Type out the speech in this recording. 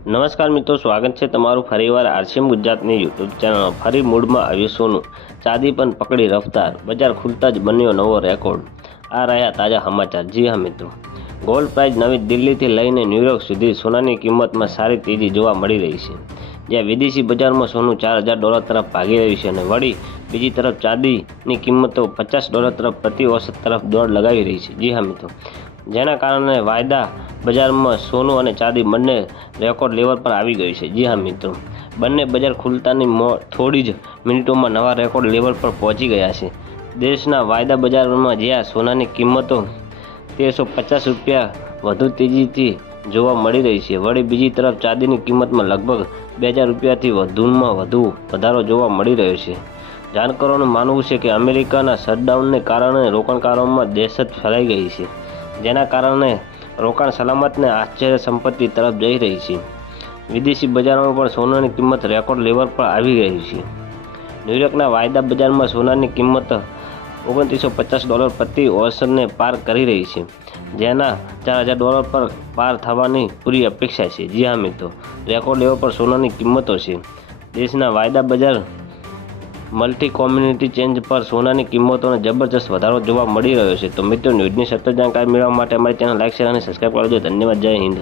નમસ્કાર મિત્રો, સ્વાગત છે તમારું ફરીવાર આરસીએમ ગુજરાતની યુટ્યુબ ચેનલ. ફરી મૂડમાં આવ્યું સોનું, ચાંદી પણ પકડી રફતાર. બજાર ખુલતા જ બન્યો નવો રેકોર્ડ. આ રહ્યા તાજા સમાચાર. જી હા મિત્રો, ગોલ્ડ પ્રાઇસ નવી દિલ્હીથી લઈને ન્યૂયોર્ક સુધી સોનાની કિંમતમાં સારી તેજી જોવા મળી રહી છે. જ્યાં વિદેશી બજારમાં સોનું $4,000 તરફ ભાગી રહ્યું છે અને વળી બીજી તરફ ચાંદીની કિંમતો $50 તરફ પ્રતિ ઓસત તરફ દોડ લગાવી રહી છે. જી હા મિત્રો, જેના કારણે વાયદા બજારમાં સોનું અને ચાંદી બંને રેકોર્ડ લેવલ પર આવી ગયું છે. જી હા મિત્રો, બંને બજાર ખુલતાની થોડી જ મિનિટોમાં નવા રેકોર્ડ લેવલ પર પહોંચી ગયા છે. દેશના વાયદા બજારમાં જ્યાં સોનાની કિંમતો $1,350 વધુ તેજીથી જોવા મળી રહી છે, વળી બીજી તરફ ચાંદીની કિંમતમાં લગભગ $2,000થી વધુમાં વધુ વધારો જોવા મળી રહ્યો છે. જાણકારોનું માનવું છે કે અમેરિકાના શટડાઉનને કારણે રોકાણકારોમાં દહેશત ફેલાઈ ગઈ છે, જેના કારણે રોકાણ સલામતને આશ્ચર્ય સંપત્તિ તરફ જઈ રહી છે. વિદેશી બજારોમાં પણ સોનાની કિંમત રેકોર્ડ લેવલ પર આવી રહી છે. ન્યૂયોર્કના વાયદા બજારમાં સોનાની કિંમત $2,350 પ્રતિ ઓન્સને પાર કરી રહી છે, જેના $4,000 પર પાર થવાની પૂરી અપેક્ષા છે. જી હા મિત્રો, રેકોર્ડ લેવલ પર સોનાની કિંમતો છે. દેશના વાયદા બજાર મલ્ટી કોમ્યુનિટી ચેન્જ પર સોનાની કિંમતોનો જબરજસ્ત વધારો જોવા મળી રહ્યો છે. તો મિત્રો, ન્યૂઝની સતત જાણકારી મેળવવા માટે અમારી ચેનલ લાઈક, શેર અને સબસ્ક્રાઈબ કરજો. ધન્યવાદ. જય હિન્દ.